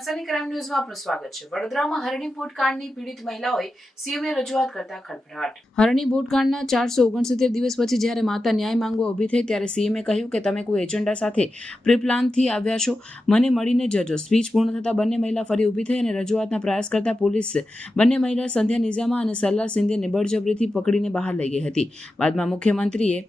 સનસની crime ન્યૂઝમાં આપનું સ્વાગત છે વડોદરામાં હરણી બોટકાંડની પીડિત મહિલાઓએ સીએમને રજૂઆત કરતા ખળભળાટ હરણી બોટકાંડના ચારસો ઓગણસિત્તેર દિવસ પછી જ્યારે માતા ન્યાય માંગવા ઊભી થઈ ત્યારે સીએમએ કહ્યું કે તમે કોઈ એજન્ડા સાથે પ્રિપ્લાનથી આવ્યા છો મને મળીને જજો સ્પીચ પૂર્ણ થતાં બંને મહિલા ફરી ઊભી થઈ અને રજૂઆતના પ્રયાસ કરતા પોલીસ બંને મહિલા સંધ્યા નિઝામા અને સલ્લા સિંધેને બળજબરીથી પકડીને બહાર લઈ ગઈ હતી બાદમાં મુખ્યમંત્રીએ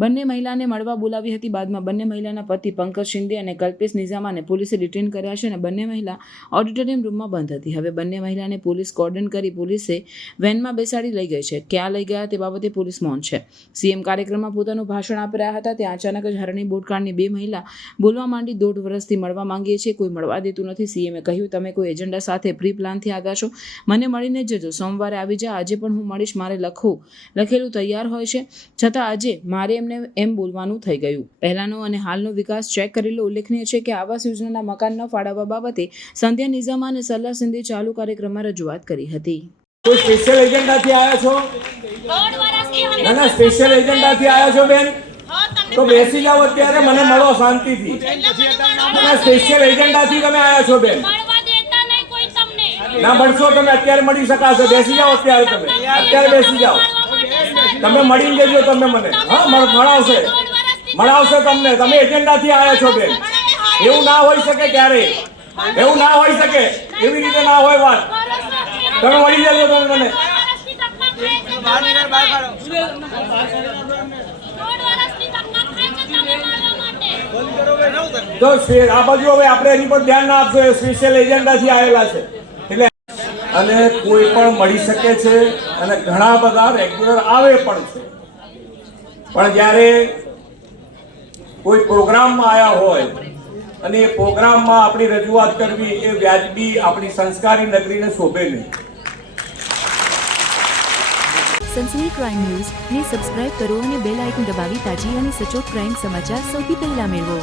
બંને મહિલાને મળવા બોલાવી હતી બાદમાં બંને મહિલાના પતિ પંકજ શિંદે અને કલ્પેશ નિઝામાને પોલીસે ડિટેન કર્યા છે અને બંને મહિલા ઓડિટોરિયમ રૂમમાં બંધ હતી હવે બંને મહિલાને પોલીસ કોર્ડન કરી પોલીસે વેનમાં બેસાડી લઈ ગઈ છે ક્યાં લઈ ગયા તે બાબતે પોલીસ મૌન છે સીએમ કાર્યક્રમમાં પોતાનું ભાષણ આપી રહ્યા હતા ત્યાં અચાનક જ હરણી બોટકાળની બે મહિલા બોલવા માંડી દોઢ વર્ષથી મળવા માંગીએ છીએ કોઈ મળવા દેતું નથી સીએમે કહ્યું તમે કોઈ એજન્ડા સાથે પ્રી પ્લાનથી આવ્યા છો મને મળીને જજો સોમવારે આવી જા આજે પણ હું મળીશ મારે લખવું લખેલું તૈયાર હોય છે છતાં આજે મારે એમ એમને એમ બોલવાનું થઈ ગયું પહેલાંનો અને હાલનો વિકાસ ચેક કરેલો ઉલ્લેખનીય છે કે આવાસ યોજનાના મકાન ન ફાળવવા બાબતે સંધ્યા નિઝામા અને સરલા સિંધે ચાલુ કાર્યક્રમમાં રજૂઆત કરી હતી એજન્ડાથી આવ્યા છો બેન તો બેસી જાઓ અત્યારે મને મળો શાંતિથી સ્પેશિયલ એજન્ડાથી તમે આવ્યા છો બેન ના ભણશો તમે અત્યારે મળી શકાશો બેસી જાઓ અત્યારે તમે અત્યારે બેસી જાઓ તમે મળી જજો તમને મને હા મળાવશે મળાવશે તમને તમે એજન્ડાથી આવ્યા છો બેન એવું ના હોઈ શકે ક્યારે એવું ના હોય શકે એવી રીતે ના હોય વાત તમે મળી જજો તમે મને તો આ બાજુ હવે આપણે એની પર ધ્યાન ના આપશો એ સ્પેશિયલ એજન્ડાથી આવેલા છે એટલે અને કોઈ પણ મળી શકે છે અને ઘણા બધા રેગ્યુલર આવે પણ છે પણ જ્યારે કોઈ પ્રોગ્રામમાં આવ્યા હોય અને એ પ્રોગ્રામમાં આપણી રજૂઆત કરવી એ વ્યાજબી આપણી સંસ્કારી નગરીને શોભે નહીં સનસની ક્રાઇમ ન્યૂઝ ને સબસ્ક્રાઇબ કરો અને બેલ આઇકન દબાવી તાજી અને સચોટ ક્રાઇમ સમાચાર સૌથી પહેલા મેળવો